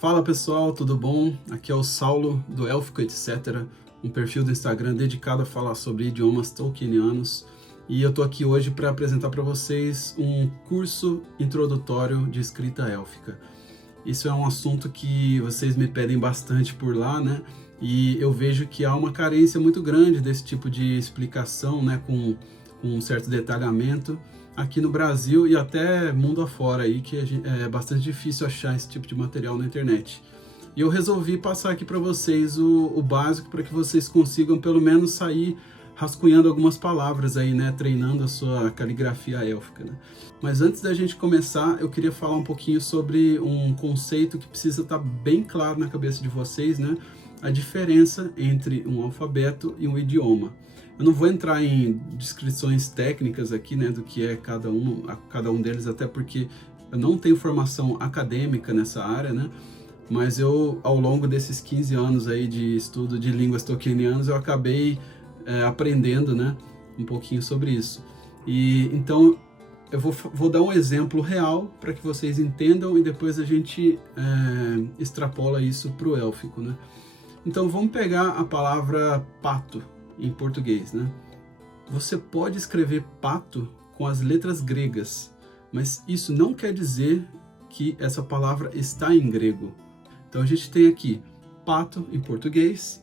Fala pessoal, tudo bom? Aqui é o Saulo do Élfico Etc., um perfil do Instagram dedicado a falar sobre idiomas tolkienianos, e eu tô aqui hoje para apresentar para vocês um curso introdutório de escrita élfica. Isso é um assunto que vocês me pedem bastante por lá, né? E eu vejo que há uma carência muito grande desse tipo de explicação, né, com um certo detalhamento aqui no Brasil e até mundo afora aí, que é bastante difícil achar esse tipo de material na internet. E eu resolvi passar aqui para vocês o básico para que vocês consigam pelo menos sair rascunhando algumas palavras aí, né, treinando a sua caligrafia élfica, né? Mas antes da gente começar, eu queria falar um pouquinho sobre um conceito que precisa estar bem claro na cabeça de vocês, né? A diferença entre um alfabeto e um idioma. Eu não vou entrar em descrições técnicas aqui, né, do que é cada um deles, até porque eu não tenho formação acadêmica nessa área, né? Mas eu, ao longo desses 15 anos aí de estudo de línguas tolkienianas, eu acabei aprendendo, né, um pouquinho sobre isso. E então eu vou dar um exemplo real para que vocês entendam e depois a gente extrapola isso para o élfico, né? Então vamos pegar a palavra pato em português, né? Você pode escrever pato com as letras gregas, mas isso não quer dizer que essa palavra está em grego. Então a gente tem aqui pato em português,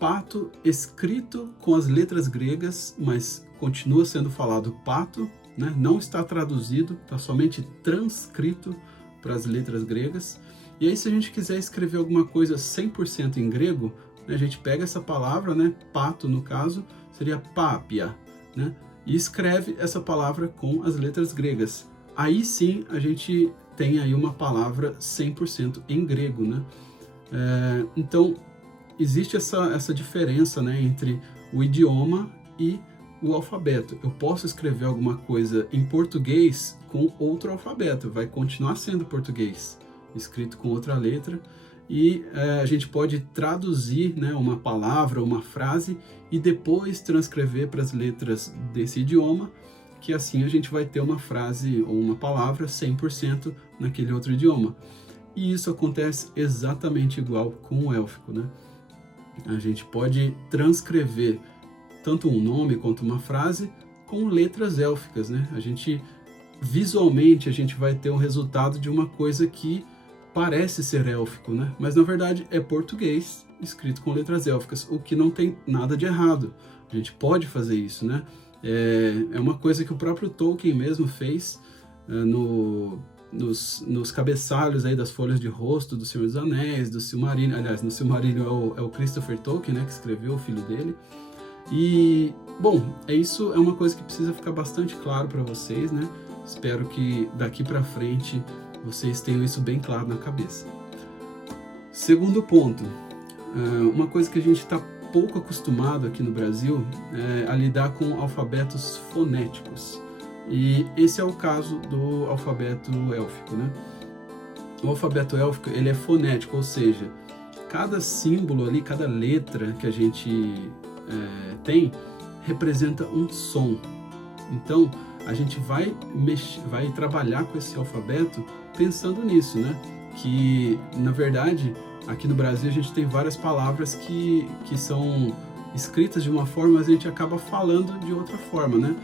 pato escrito com as letras gregas, mas continua sendo falado pato, né? Não está traduzido, está somente transcrito para as letras gregas. E aí, se a gente quiser escrever alguma coisa 100% em grego, né, a gente pega essa palavra, né, pato no caso, seria papia, né, e escreve essa palavra com as letras gregas. Aí sim a gente tem aí uma palavra 100% em grego, né? Então, existe essa diferença, né, entre o idioma e o alfabeto. Eu posso escrever alguma coisa em português com outro alfabeto, vai continuar sendo português, escrito com outra letra, e a gente pode traduzir, né, uma palavra, uma frase, e depois transcrever para as letras desse idioma, que assim a gente vai ter uma frase ou uma palavra 100% naquele outro idioma. E isso acontece exatamente igual com o élfico, né? A gente pode transcrever tanto um nome quanto uma frase com letras élficas, né? Visualmente a gente vai ter um resultado de uma coisa que parece ser élfico, né? Mas na verdade é português escrito com letras élficas, o que não tem nada de errado. A gente pode fazer isso, né? É uma coisa que o próprio Tolkien mesmo fez nos cabeçalhos aí das folhas de rosto do Senhor dos Anéis, do Silmarillion. Aliás, no Silmarillion é o Christopher Tolkien, né, que escreveu, o filho dele. E, bom, isso é uma coisa que precisa ficar bastante claro para vocês, né? Espero que daqui para frente vocês tenham isso bem claro na cabeça. Segundo ponto, uma coisa que a gente está pouco acostumado aqui no Brasil é a lidar com alfabetos fonéticos. E esse é o caso do alfabeto élfico, né? O alfabeto élfico, ele é fonético, ou seja, cada símbolo ali, cada letra que a gente tem, representa um som. Então, a gente vai trabalhar com esse alfabeto pensando nisso, né? Que, na verdade, aqui no Brasil a gente tem várias palavras que são escritas de uma forma, mas a gente acaba falando de outra forma, né?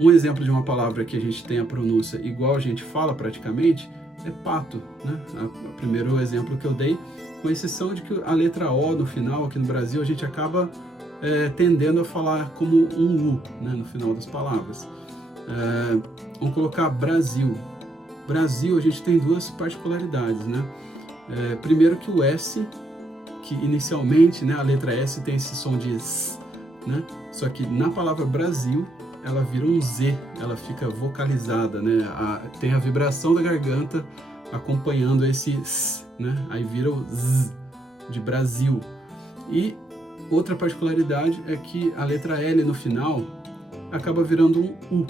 Um exemplo de uma palavra que a gente tem a pronúncia igual a gente fala praticamente é pato, né? O primeiro exemplo que eu dei, com exceção de que a letra O no final, aqui no Brasil, a gente acaba tendendo a falar como um U, né, no final das palavras. Vamos colocar Brasil. Brasil, a gente tem duas particularidades, né? Primeiro que o S, que inicialmente, né, a letra S tem esse som de S, né? Só que na palavra Brasil, ela vira um Z, ela fica vocalizada, né? Tem a vibração da garganta acompanhando esse S, né? Aí vira o Z de Brasil. E outra particularidade é que a letra L no final acaba virando um U,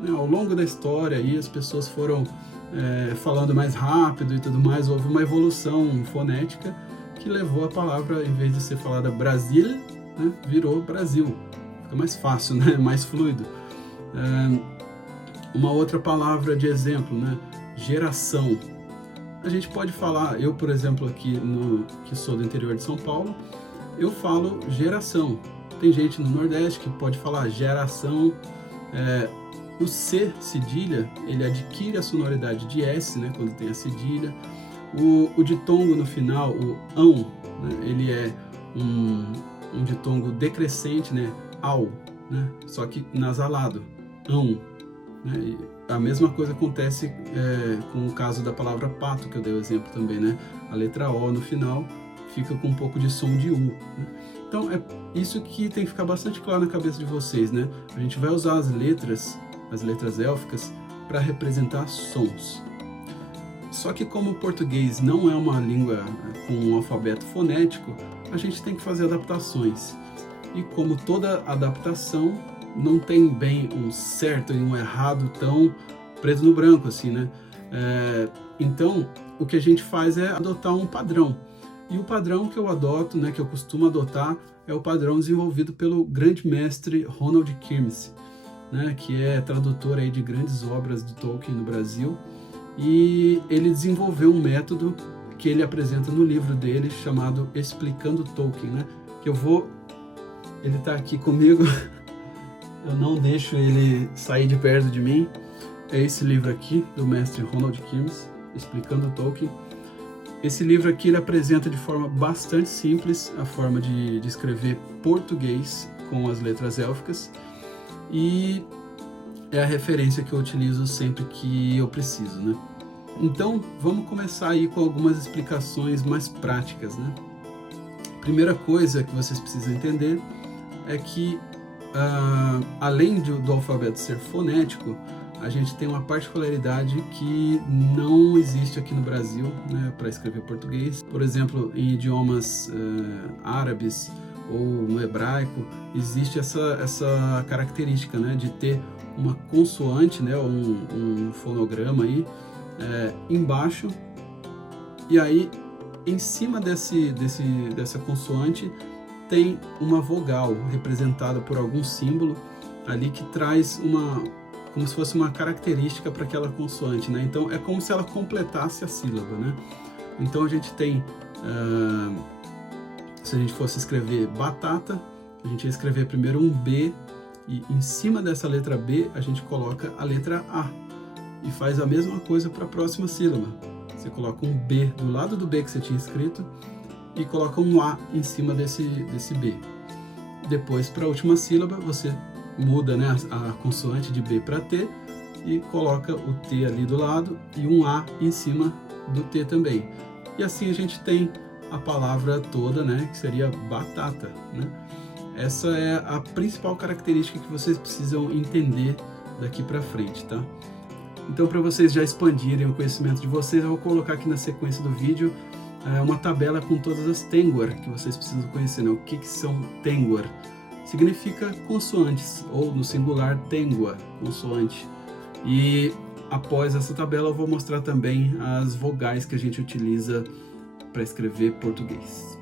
né? Ao longo da história aí as pessoas foram falando mais rápido e tudo mais, houve uma evolução fonética que levou a palavra, em vez de ser falada Brasil, né, virou Brasil. Fica mais fácil, né? Mais fluido. Uma outra palavra de exemplo, né? Geração. a gente pode falar, eu, por exemplo, aqui que sou do interior de São Paulo, eu falo geração. Tem gente no Nordeste que pode falar geração. O C, cedilha, ele adquire a sonoridade de S, né, quando tem a cedilha. O ditongo no final, o ão, né, ele é um ditongo decrescente, né, ao, né, só que nasalado, ão. Né, e a mesma coisa acontece com o caso da palavra pato, que eu dei o exemplo também, né, a letra O no final fica com um pouco de som de U, né? Então é isso que tem que ficar bastante claro na cabeça de vocês, né? A gente vai usar as letras élficas para representar sons. Só que como o português não é uma língua com um alfabeto fonético, a gente tem que fazer adaptações. E como toda adaptação, não tem bem um certo e um errado tão preto no branco assim, né? Então, o que a gente faz é adotar um padrão. E o padrão que eu adoto, né, que eu costumo adotar, é o padrão desenvolvido pelo grande mestre Ronald Kirmes, né, que é tradutor aí de grandes obras de Tolkien no Brasil. E ele desenvolveu um método que ele apresenta no livro dele, chamado Explicando Tolkien, né, que ele está aqui comigo, eu não deixo ele sair de perto de mim. É esse livro aqui, do mestre Ronald Kirmes, Explicando Tolkien. Esse livro aqui ele apresenta de forma bastante simples a forma de escrever português com as letras élficas, e é a referência que eu utilizo sempre que eu preciso, né? Então, vamos começar aí com algumas explicações mais práticas, né? Primeira coisa que vocês precisam entender é que, além do alfabeto ser fonético, a gente tem uma particularidade que não existe aqui no Brasil, né, para escrever português. Por exemplo, em idiomas árabes ou no hebraico, existe essa característica, né, de ter uma consoante, né, um fonograma aí, embaixo, e aí em cima dessa consoante tem uma vogal representada por algum símbolo ali que traz como se fosse uma característica para aquela consoante, né? Então é como se ela completasse a sílaba, né? Então a gente tem, se a gente fosse escrever batata, a gente ia escrever primeiro um B, e em cima dessa letra B a gente coloca a letra A, e faz a mesma coisa para a próxima sílaba. Você coloca um B do lado do B que você tinha escrito e coloca um A em cima desse B. Depois, para a última sílaba, você muda, né, a consoante de B para T e coloca o T ali do lado e um A em cima do T também. E assim a gente tem a palavra toda, né, que seria batata, né? Essa é a principal característica que vocês precisam entender daqui para frente, tá? Então, para vocês já expandirem o conhecimento de vocês, eu vou colocar aqui na sequência do vídeo uma tabela com todas as Tengwar que vocês precisam conhecer, né? O que são Tengwar? Significa consoantes, ou no singular, Tengwa, consoante. E após essa tabela eu vou mostrar também as vogais que a gente utiliza para escrever português.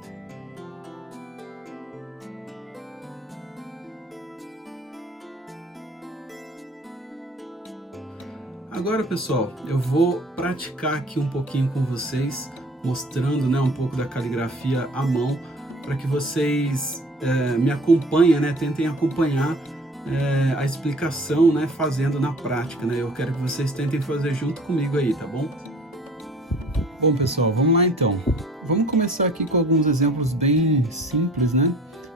Agora, pessoal, eu vou praticar aqui um pouquinho com vocês, mostrando, né, um pouco da caligrafia à mão, para que vocês me acompanhem, né, tentem acompanhar a explicação, né, fazendo na prática, né? Eu quero que vocês tentem fazer junto comigo aí, tá bom? Bom, pessoal, vamos lá então. Vamos começar aqui com alguns exemplos bem simples, né?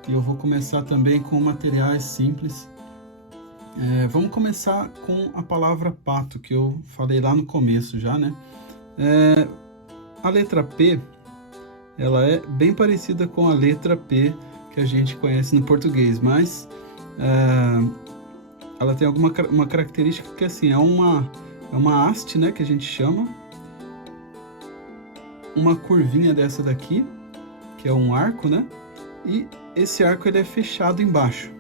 E eu vou começar também com materiais simples. Vamos começar com a palavra pato, que eu falei lá no começo já, né? A letra P, ela é bem parecida com a letra P que a gente conhece no português, mas ela tem uma característica que assim, é uma haste, né, que a gente chama, uma curvinha dessa daqui, que é um arco, né? E esse arco ele é fechado embaixo.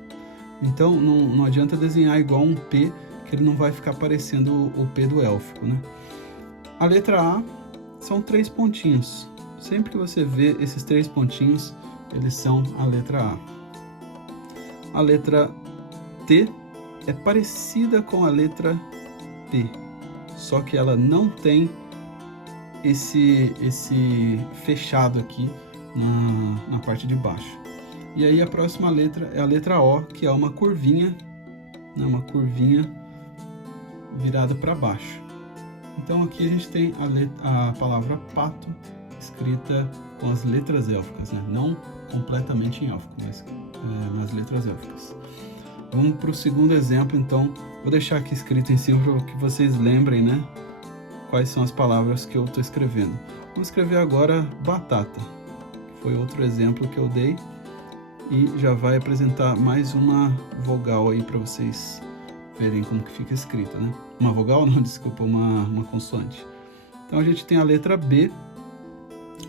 Então não adianta desenhar igual um P, que ele não vai ficar parecendo o P do élfico, né? A letra A são 3 pontinhos. Sempre que você vê esses 3 pontinhos, eles são a letra A. A letra T é parecida com a letra P, só que ela não tem esse fechado aqui na parte de baixo. E aí a próxima letra é a letra O, que é uma curvinha, né, uma curvinha virada para baixo. Então aqui a gente tem a palavra pato escrita com as letras élficas, né? Não completamente em élfico, mas nas letras élficas. Vamos para o segundo exemplo, então. Vou deixar aqui escrito em cima para que vocês lembrem, né? Quais são as palavras que eu estou escrevendo. Vamos escrever agora batata, que foi outro exemplo que eu dei. E já vai apresentar mais uma vogal aí para vocês verem como que fica escrita, né? Uma vogal? Não, desculpa, uma consoante. Então a gente tem a letra B.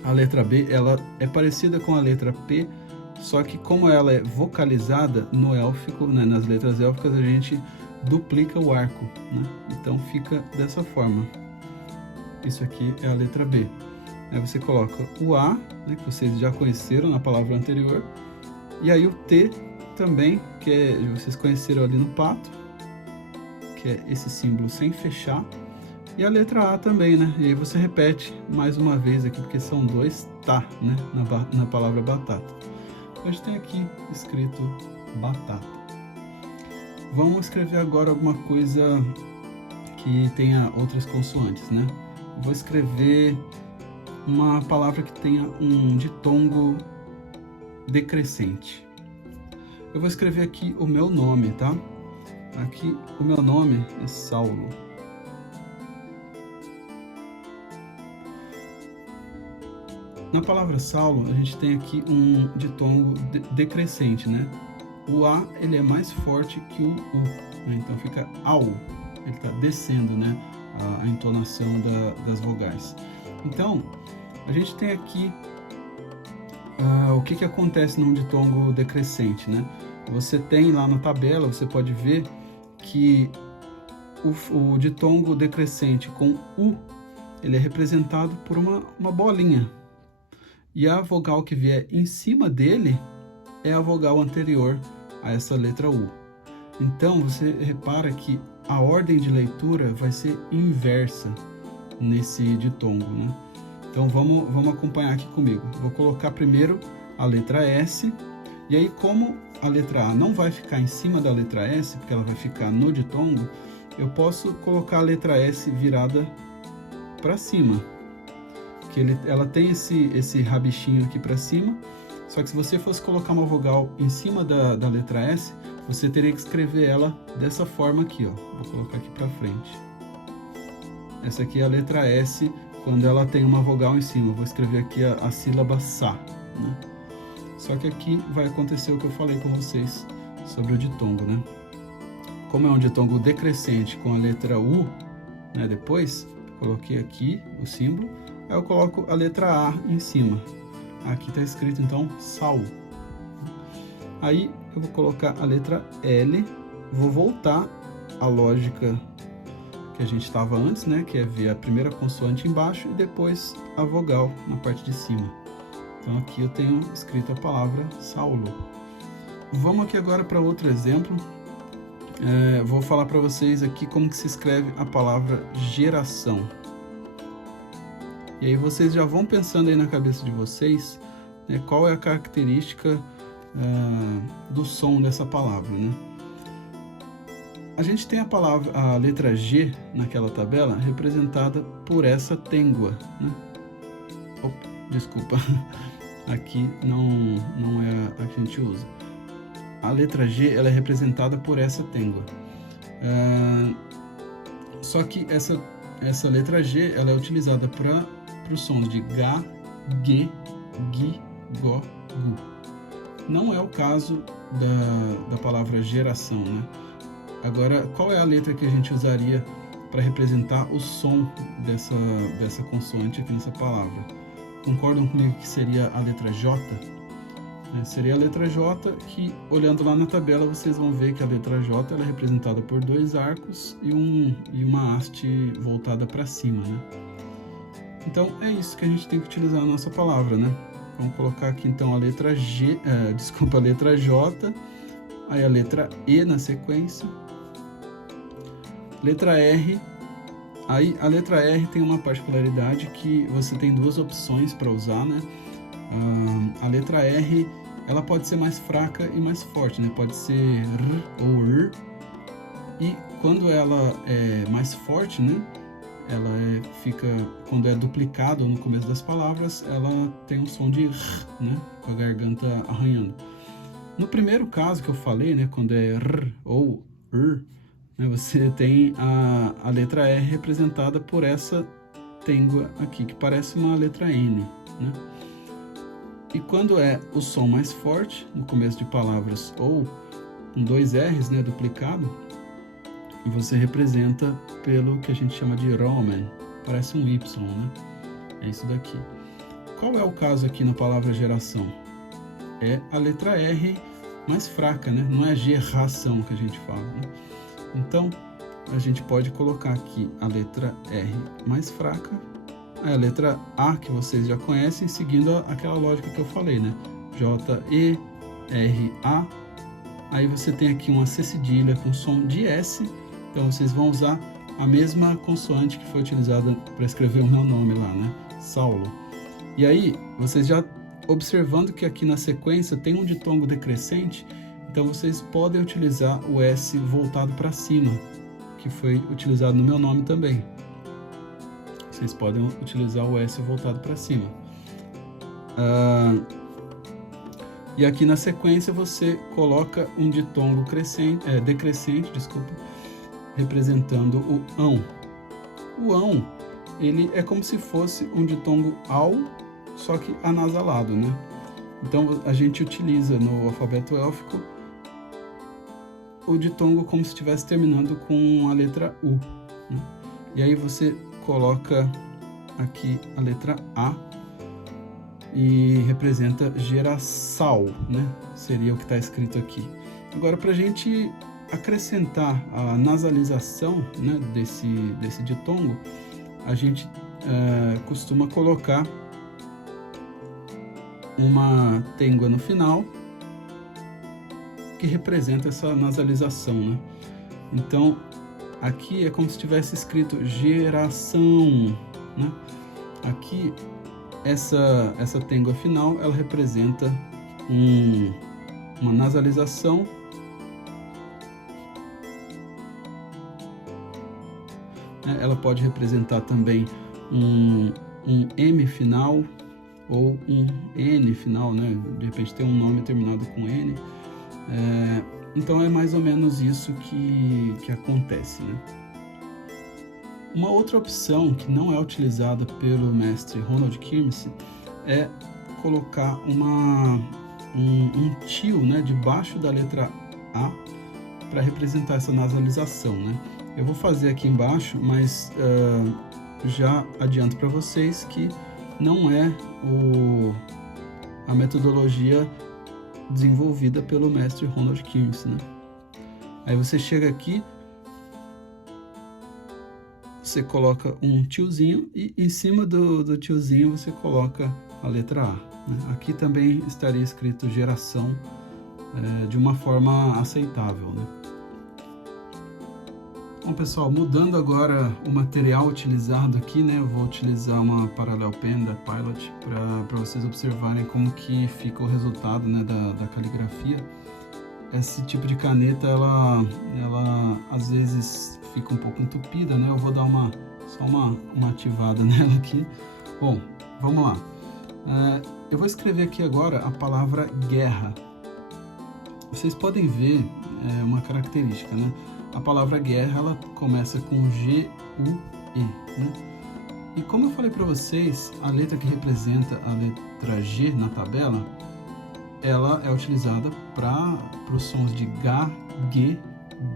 A letra B, ela é parecida com a letra P, só que como ela é vocalizada no élfico, né, nas letras élficas, a gente duplica o arco, né? Então fica dessa forma. Isso aqui é a letra B. Aí você coloca o A, né, que vocês já conheceram na palavra anterior, e aí o T também, que vocês conheceram ali no pato, que é esse símbolo sem fechar, e a letra A também, né? E aí você repete mais uma vez aqui, porque são dois tá, né, na palavra batata. A gente tem aqui escrito batata. Vamos escrever agora alguma coisa que tenha outras consoantes, né? Vou escrever uma palavra que tenha um ditongo decrescente. Eu vou escrever aqui o meu nome, tá? Aqui o meu nome é Saulo. Na palavra Saulo, a gente tem aqui um ditongo decrescente, né? O A, ele é mais forte que o U, né? Então fica AU, ele está descendo, né? A entonação das vogais. Então, a gente tem aqui o que acontece num ditongo decrescente, né? Você tem lá na tabela, você pode ver que o ditongo decrescente com U, ele é representado por uma bolinha. E a vogal que vier em cima dele é a vogal anterior a essa letra U. Então, você repara que a ordem de leitura vai ser inversa nesse ditongo, né? Então, vamos acompanhar aqui comigo. Vou colocar primeiro a letra S, e aí, como a letra A não vai ficar em cima da letra S, porque ela vai ficar no ditongo, eu posso colocar a letra S virada para cima. Ela tem esse rabichinho aqui para cima, só que se você fosse colocar uma vogal em cima da letra S, você teria que escrever ela dessa forma aqui, ó. Vou colocar aqui para frente. Essa aqui é a letra S, quando ela tem uma vogal em cima. Vou escrever aqui a sílaba Sa, né? Só que aqui vai acontecer o que eu falei com vocês sobre o ditongo, né? Como é um ditongo decrescente com a letra U, né, depois, coloquei aqui o símbolo, aí eu coloco a letra A em cima. Aqui está escrito, então, Saul. Aí eu vou colocar a letra L, vou voltar à lógica que a gente estava antes, né? Que é ver a primeira consoante embaixo e depois a vogal na parte de cima. Então aqui eu tenho escrito a palavra Saulo. Vamos aqui agora para outro exemplo. Vou falar para vocês aqui como que se escreve a palavra geração. E aí vocês já vão pensando aí na cabeça de vocês, né, qual é a característica do som dessa palavra, né? A gente tem a letra G naquela tabela representada por essa têngua, né? Opa, desculpa, aqui não é a que a gente usa. A letra G, ela é representada por essa têngua. Só que essa letra G, ela é utilizada para os sons de Gá, Gê, Gui, Gó, Gu. Não é o caso da palavra geração, né? Agora, qual é a letra que a gente usaria para representar o som dessa consoante aqui nessa palavra? Concordam comigo que seria a letra J? Seria a letra J, que olhando lá na tabela vocês vão ver que a letra J ela é representada por dois arcos e uma haste voltada para cima, né? Então é isso que a gente tem que utilizar na nossa palavra, né? Vamos colocar aqui então a letra a letra J, aí a letra E na sequência, letra R, Aí a letra R tem uma particularidade que você tem duas opções para usar, né? A letra R, ela pode ser mais fraca e mais forte, né? Pode ser R ou R. E quando ela é mais forte, né? Ela fica, quando é duplicado no começo das palavras, ela tem um som de R, né? Com a garganta arranhando. No primeiro caso que eu falei, né? Quando é R ou R, né, você tem a letra R representada por essa têngua aqui, que parece uma letra N, né? E quando é o som mais forte, no começo de palavras, ou com dois R's, né, duplicado, você representa pelo que a gente chama de Roman, parece um Y, né? É isso daqui. Qual é o caso aqui na palavra geração? É a letra R mais fraca, né? Não é geração que a gente fala, né? Então, a gente pode colocar aqui a letra R mais fraca, a letra A, que vocês já conhecem, seguindo aquela lógica que eu falei, né? J, E, R, A. Aí você tem aqui uma C cedilha com som de S, então vocês vão usar a mesma consoante que foi utilizada para escrever o meu nome lá, né? Saulo. E aí, vocês já observando que aqui na sequência tem um ditongo decrescente, então vocês podem utilizar o S voltado para cima, que foi utilizado no meu nome também. Vocês podem utilizar o S voltado para cima. E aqui na sequência você coloca um ditongo decrescente, representando o ão. O ão, ele é como se fosse um ditongo ao, só que anasalado, né? Então a gente utiliza no alfabeto élfico o ditongo como se estivesse terminando com a letra U, né? E aí você coloca aqui a letra A e representa geração, né? Seria o que está escrito aqui. Agora, para a gente acrescentar a nasalização, né, desse ditongo, a gente costuma colocar uma têngua no final que representa essa nasalização, né? Então, aqui é como se tivesse escrito geração, né? Aqui, essa têngua final, ela representa uma nasalização. Ela pode representar também um M final ou um N final, né? De repente tem um nome terminado com N. Então é mais ou menos isso que acontece, né? Uma outra opção que não é utilizada pelo mestre Ronald Kirmes é colocar um tio, né, debaixo da letra A para representar essa nasalização, né? Eu vou fazer aqui embaixo, mas já adianto para vocês que não é a metodologia desenvolvida pelo mestre Ronald Kirmes, né? Aí você chega aqui, você coloca um tiozinho e em cima do tiozinho você coloca a letra A, né? Aqui também estaria escrito geração de uma forma aceitável, né? Bom, pessoal, mudando agora o material utilizado aqui, né? Eu vou utilizar uma Parallel Pen da Pilot para vocês observarem como que fica o resultado, né, da caligrafia. Esse tipo de caneta, ela às vezes fica um pouco entupida, né? Eu vou dar só uma ativada nela aqui. Bom, vamos lá. Eu vou escrever aqui agora a palavra guerra. Vocês podem ver uma característica, né? A palavra guerra, ela começa com G-U-E, né? E como eu falei para vocês, a letra que representa a letra G na tabela, ela é utilizada para os sons de G, G,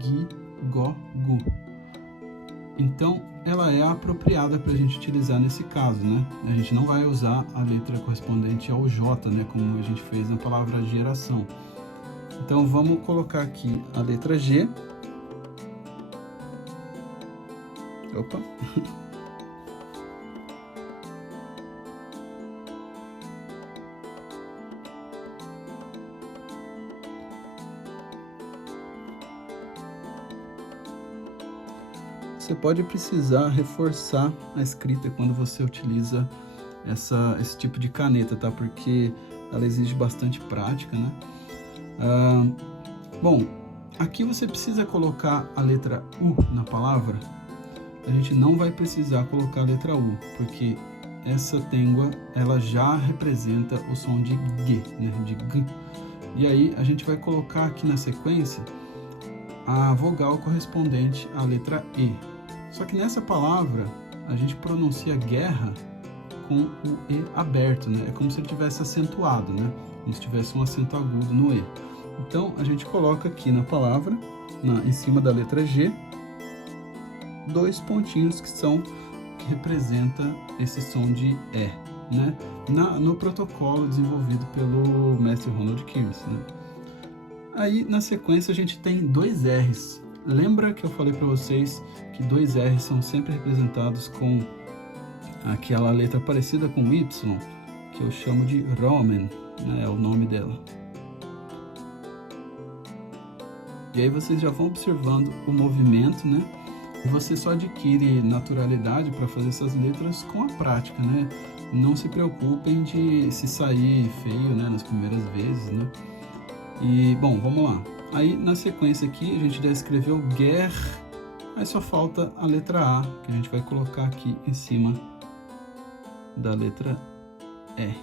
G, Go, Gu. Então, ela é apropriada para a gente utilizar nesse caso, né? A gente não vai usar a letra correspondente ao J, né? Como a gente fez na palavra geração. Então, vamos colocar aqui a letra G. Opa! você pode precisar reforçar a escrita quando você utiliza esse tipo de caneta, tá? Porque ela exige bastante prática, né? Bom, aqui você precisa colocar a letra U na palavra. A gente não vai precisar colocar a letra U, porque essa têngua, ela já representa o som de G, né? De G. E aí, a gente vai colocar aqui na sequência a vogal correspondente à letra E. Só que nessa palavra, a gente pronuncia guerra com o E aberto, né? É como se ele tivesse acentuado, né? Como se tivesse um acento agudo no E. Então, a gente coloca aqui na palavra, em cima da letra G, 2 pontinhos que representa esse som de E, né? No protocolo desenvolvido pelo mestre Ronald Kirmes, né? Aí, na sequência, a gente tem 2 R's. Lembra que eu falei para vocês que 2 R's são sempre representados com aquela letra parecida com Y, que eu chamo de Roman, né? É o nome dela. E aí vocês já vão observando o movimento, né? E você só adquire naturalidade para fazer essas letras com a prática, né? Não se preocupem de se sair feio, né, nas primeiras vezes, né? E, bom, vamos lá. Aí, na sequência aqui, a gente já escreveu guerre, aí só falta a letra A, que a gente vai colocar aqui em cima da letra R.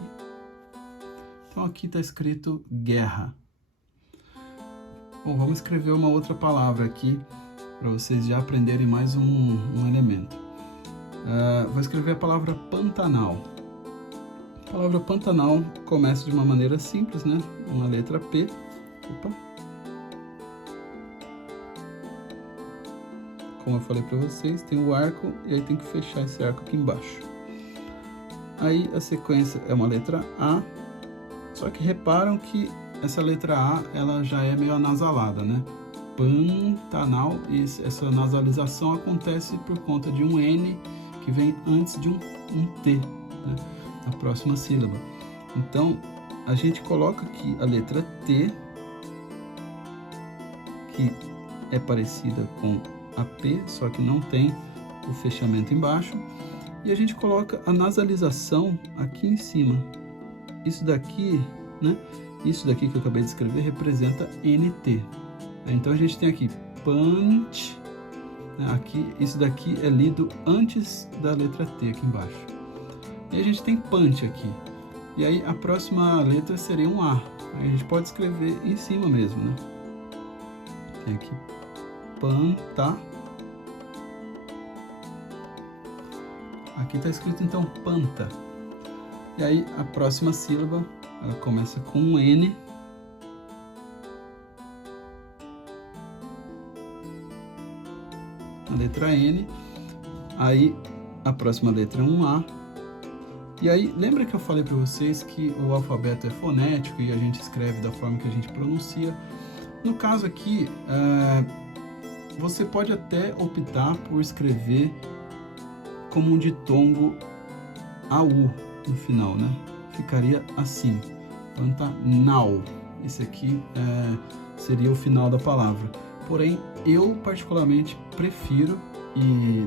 Então, aqui está escrito guerra. Bom, vamos escrever uma outra palavra aqui, para vocês já aprenderem mais um elemento. Vou escrever a palavra Pantanal. A palavra Pantanal começa de uma maneira simples, né? Uma letra P. Opa. Como eu falei para vocês, tem o arco e aí tem que fechar esse arco aqui embaixo. Aí a sequência é uma letra A, só que reparam que essa letra A ela já é meio anasalada, né? Pantanal, e essa nasalização acontece por conta de um N que vem antes de um T, né? A próxima sílaba. Então, a gente coloca aqui a letra T, que é parecida com a P, só que não tem o fechamento embaixo, e a gente coloca a nasalização aqui em cima. Isso daqui, né? Isso daqui que eu acabei de escrever representa NT. Então, a gente tem aqui punch, né? Aqui, isso daqui é lido antes da letra T aqui embaixo. E a gente tem punch aqui. E aí a próxima letra seria um A. Aí a gente pode escrever em cima mesmo, né? Tem aqui panta. Aqui está escrito então panta. E aí a próxima sílaba, ela começa com um N. A letra N. Aí a próxima letra é um A. E aí, lembra que eu falei para vocês que o alfabeto é fonético e a gente escreve da forma que a gente pronuncia? No caso aqui, você pode até optar por escrever como um ditongo AU no final, né? Ficaria assim, Pantanal. Esse aqui seria o final da palavra. Porém, eu particularmente prefiro, e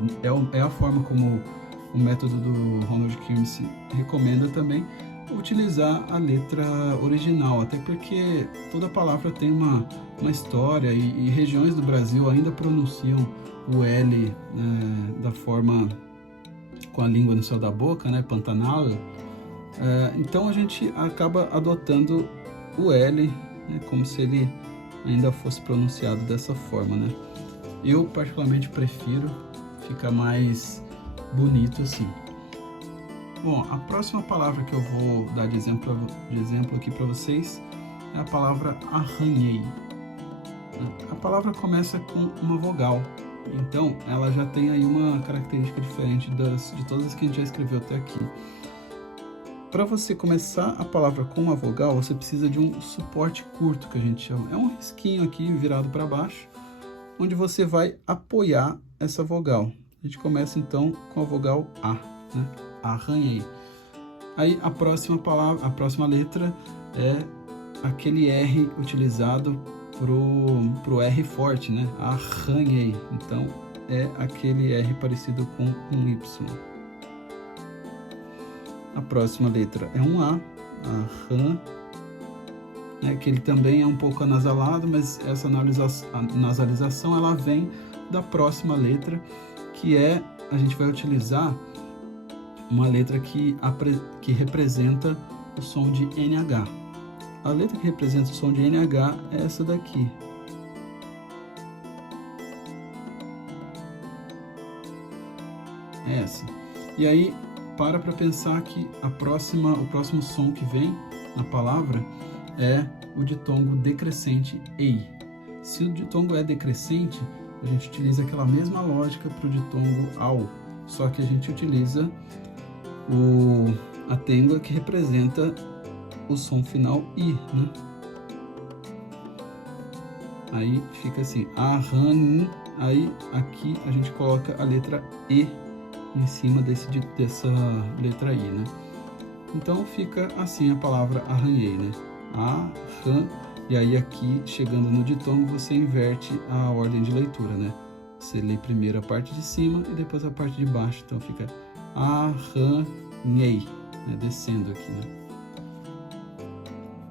é a forma como o método do Ronald Kirmes recomenda também, utilizar a letra original, até porque toda palavra tem uma história e regiões do Brasil ainda pronunciam o L da forma com a língua no céu da boca, né, Pantanal. Então a gente acaba adotando o L, né, como se ele ainda fosse pronunciado dessa forma, né. Eu particularmente prefiro, fica mais bonito assim. Bom, a próxima palavra que eu vou dar de exemplo aqui para vocês é a palavra arranhei. A palavra começa com uma vogal, então ela já tem aí uma característica diferente de todas as que a gente já escreveu até aqui. Para você começar a palavra com uma vogal, você precisa de um suporte curto, que a gente chama. É um risquinho aqui virado para baixo, onde você vai apoiar essa vogal. A gente começa então com a vogal A, né? Arranhei. Aí a próxima letra é aquele R utilizado pro R forte, né? Arranhei. Então é aquele R parecido com um Y. A próxima letra é um A RAN, né, que ele também é um pouco anasalado, mas essa nasalização ela vem da próxima letra, que a gente vai utilizar uma letra que representa o som de NH. A letra que representa o som de NH é essa daqui. É essa. E aí, para pensar que o próximo som que vem na palavra é o ditongo decrescente EI. Se o ditongo é decrescente, a gente utiliza aquela mesma lógica para o ditongo AU, só que a gente utiliza a têngua que representa o som final I, né? Aí fica assim, ARAN, aí aqui a gente coloca a letra E em cima dessa letra I, né? Então fica assim a palavra arranhei, né? Arran, e aí aqui, chegando no ditongo, você inverte a ordem de leitura, né? Você lê primeiro a parte de cima e depois a parte de baixo, então fica arranhei, né? Descendo aqui, né?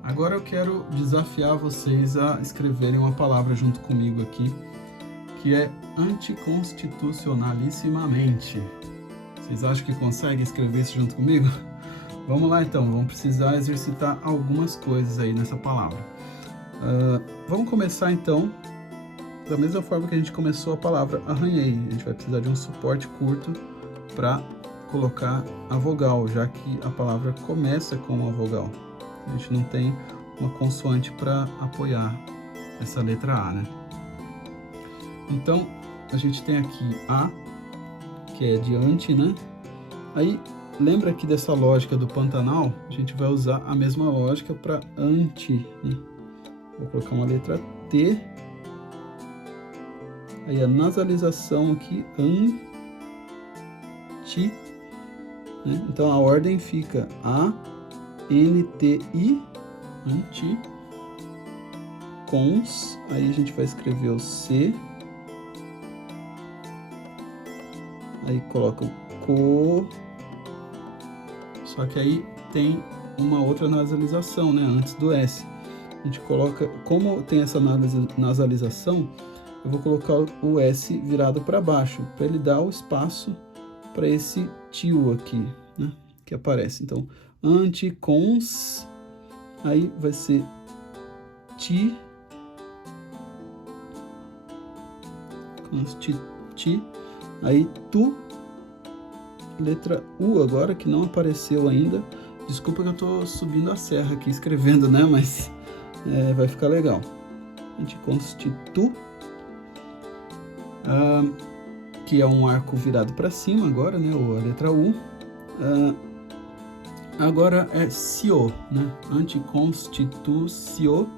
Agora eu quero desafiar vocês a escreverem uma palavra junto comigo aqui, que é anticonstitucionalissimamente. Vocês acham que conseguem escrever isso junto comigo? Vamos lá então, vamos precisar exercitar algumas coisas aí nessa palavra. Vamos começar então da mesma forma que a gente começou a palavra arranhei. A gente vai precisar de um suporte curto para colocar a vogal, já que a palavra começa com uma vogal. A gente não tem uma consoante para apoiar essa letra A, né? Então, a gente tem aqui A, que é de anti, né? Aí, lembra aqui dessa lógica do Pantanal? A gente vai usar a mesma lógica para anti, né? Vou colocar uma letra T. Aí a nasalização aqui, anti, né? Então a ordem fica A, N, T, I, anti, cons, aí a gente vai escrever o C, aí coloca o co, só que aí tem uma outra nasalização, né, antes do S. A gente coloca, como tem essa nasalização, eu vou colocar o S virado para baixo, para ele dar o espaço para esse tio aqui, né, que aparece. Então, anticons, aí vai ser ti, constiti, aí tu, letra U agora, que não apareceu ainda. Desculpa que eu tô subindo a serra aqui escrevendo, né, mas vai ficar legal. Anticonstitu, que é um arco virado para cima agora, né, ou a letra U. Agora é cio, né? Anticonstitucio.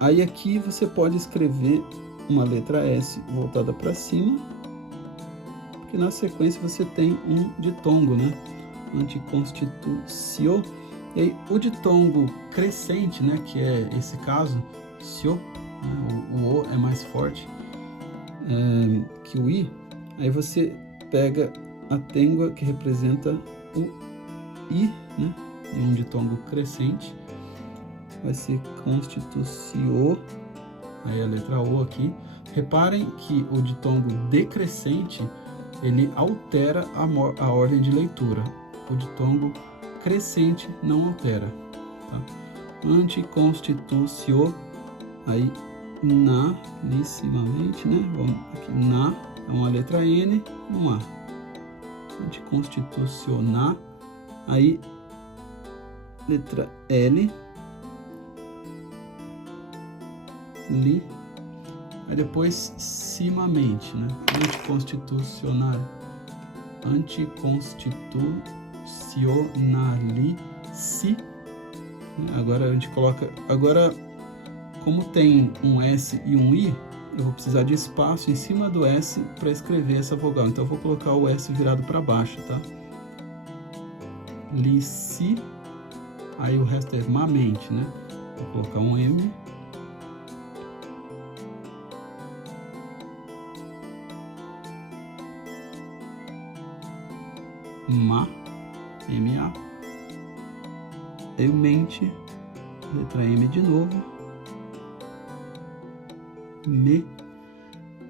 Aí aqui você pode escrever uma letra S voltada para cima, porque na sequência você tem um ditongo, né? Anticonstitucio. E aí o ditongo crescente, né? Que é esse caso, cio, né? O O é mais forte que o I. Aí você pega a têngua que representa o I, né, em um ditongo crescente, vai ser constitucio, aí a letra O aqui. Reparem que o ditongo decrescente, ele altera a ordem de leitura, o ditongo crescente não altera, tá? Anticonstitucio, aí nalissimamente, né, vamos aqui, na, é uma letra N, um A, anticonstitucionar. Aí, letra L, li, aí depois cimamente, né? Anticonstitucionalici. Agora a gente coloca, como tem um S e um I, eu vou precisar de espaço em cima do S para escrever essa vogal. Então eu vou colocar o S virado para baixo, tá? Lici, aí o resto é mamente, né? Vou colocar um M. Ma, M-A, mente, letra M de novo, me,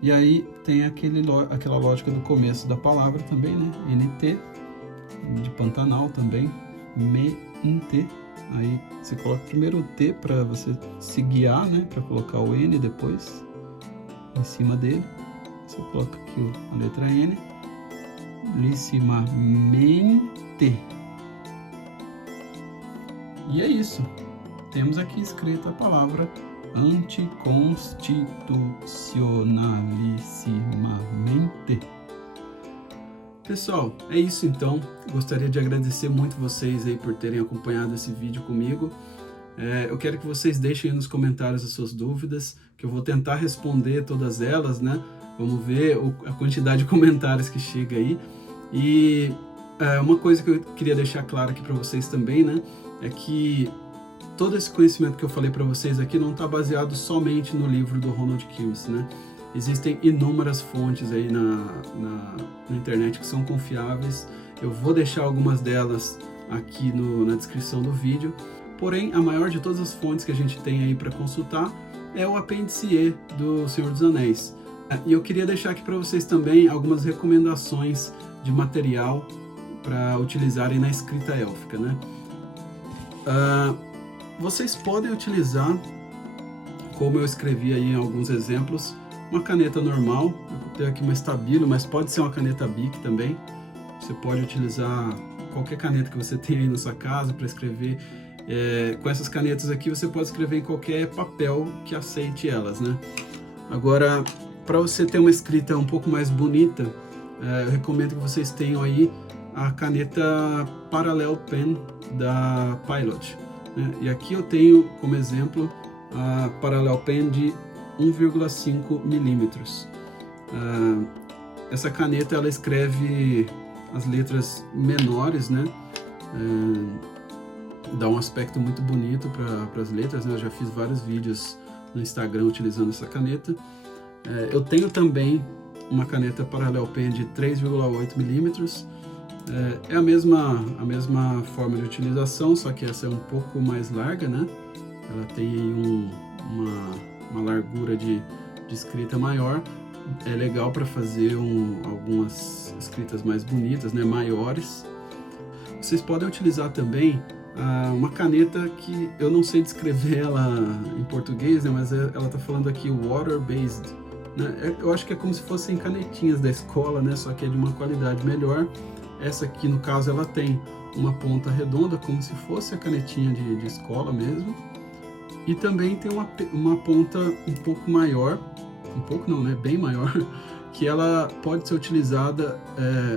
e aí tem aquela lógica do começo da palavra também, né? NT, de Pantanal também, mente. Aí você coloca primeiro o T para você se guiar, né? Para colocar o N depois em cima dele. Você coloca aqui a letra N, lissimamente. E é isso. Temos aqui escrita a palavra anticonstitucionalissimamente. Pessoal, é isso então. Gostaria de agradecer muito vocês aí por terem acompanhado esse vídeo comigo. Eu quero que vocês deixem aí nos comentários as suas dúvidas, que eu vou tentar responder todas elas, né? Vamos ver a quantidade de comentários que chega aí. E uma coisa que eu queria deixar claro aqui para vocês também, né? É que todo esse conhecimento que eu falei para vocês aqui não está baseado somente no livro do Ronald Kills, né? Existem inúmeras fontes aí na internet que são confiáveis. Eu vou deixar algumas delas aqui na descrição do vídeo. Porém, a maior de todas as fontes que a gente tem aí para consultar é o Apêndice E do Senhor dos Anéis. E eu queria deixar aqui para vocês também algumas recomendações de material para utilizarem na escrita élfica, né? Vocês podem utilizar, como eu escrevi aí em alguns exemplos, uma caneta normal. Eu tenho aqui uma Stabilo, mas pode ser uma caneta Bic também. Você pode utilizar qualquer caneta que você tenha aí na sua casa para escrever. Com essas canetas aqui você pode escrever em qualquer papel que aceite elas, né? Agora, para você ter uma escrita um pouco mais bonita, eu recomendo que vocês tenham aí a caneta Parallel Pen da Pilot, né? E aqui eu tenho como exemplo a Parallel Pen de 1,5 milímetros. Essa caneta ela escreve as letras menores, né? Dá um aspecto muito bonito para as letras, né? Eu já fiz vários vídeos no Instagram utilizando essa caneta. Eu tenho também uma caneta Parallel Pen de 3,8 milímetros. É a mesma forma de utilização, só que essa é um pouco mais larga, né? Ela tem uma largura de escrita maior. É legal para fazer algumas escritas mais bonitas, né? Maiores. Vocês podem utilizar também uma caneta que eu não sei descrever ela em português, né? Mas ela está falando aqui water-based, né? Eu acho que é como se fossem canetinhas da escola, né? Só que é de uma qualidade melhor. Essa aqui, no caso, ela tem uma ponta redonda, como se fosse a canetinha de escola mesmo. E também tem uma ponta um pouco maior, um pouco não, né? Bem maior, que ela pode ser utilizada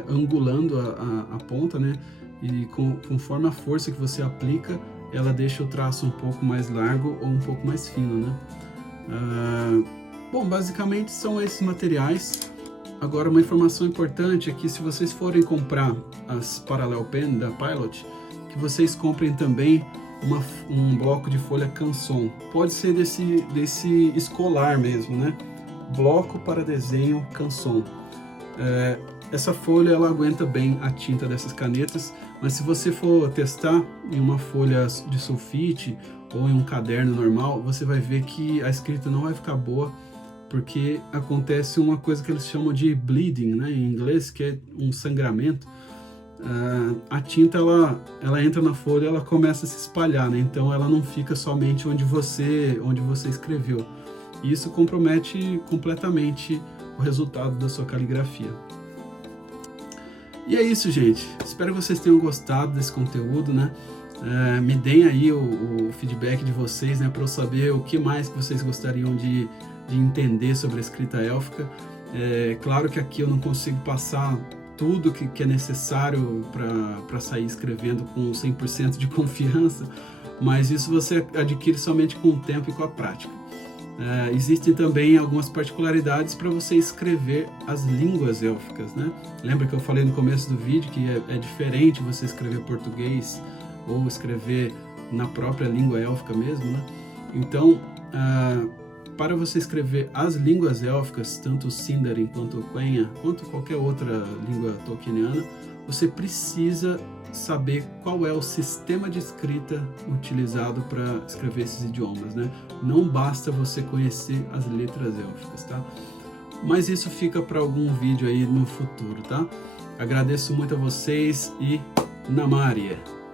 angulando a ponta, né? E conforme a força que você aplica, ela deixa o traço um pouco mais largo ou um pouco mais fino, né? Bom, basicamente são esses materiais. Agora, uma informação importante é que se vocês forem comprar as Parallel Pen da Pilot, que vocês comprem também um bloco de folha Canson. Pode ser desse escolar mesmo, né? Bloco para desenho Canson. Essa folha ela aguenta bem a tinta dessas canetas, mas se você for testar em uma folha de sulfite ou em um caderno normal, você vai ver que a escrita não vai ficar boa, porque acontece uma coisa que eles chamam de bleeding, né, em inglês, que é um sangramento. A tinta ela entra na folha, ela começa a se espalhar, né? Então ela não fica somente onde você escreveu. E isso compromete completamente o resultado da sua caligrafia. E é isso, gente. Espero que vocês tenham gostado desse conteúdo, né? Me deem aí o feedback de vocês, né, para eu saber o que mais que vocês gostariam de entender sobre a escrita élfica. Claro que aqui eu não consigo passar tudo que é necessário para sair escrevendo com 100% de confiança, mas isso você adquire somente com o tempo e com a prática. Existem também algumas particularidades para você escrever as línguas élficas, né? Lembra que eu falei no começo do vídeo que é diferente você escrever português ou escrever na própria língua élfica mesmo, né? Então, para você escrever as línguas élficas, tanto o Sindarin quanto o Quenya, quanto qualquer outra língua tolkieniana, você precisa saber qual é o sistema de escrita utilizado para escrever esses idiomas, né? Não basta você conhecer as letras élficas, tá? Mas isso fica para algum vídeo aí no futuro, tá? Agradeço muito a vocês e Namária!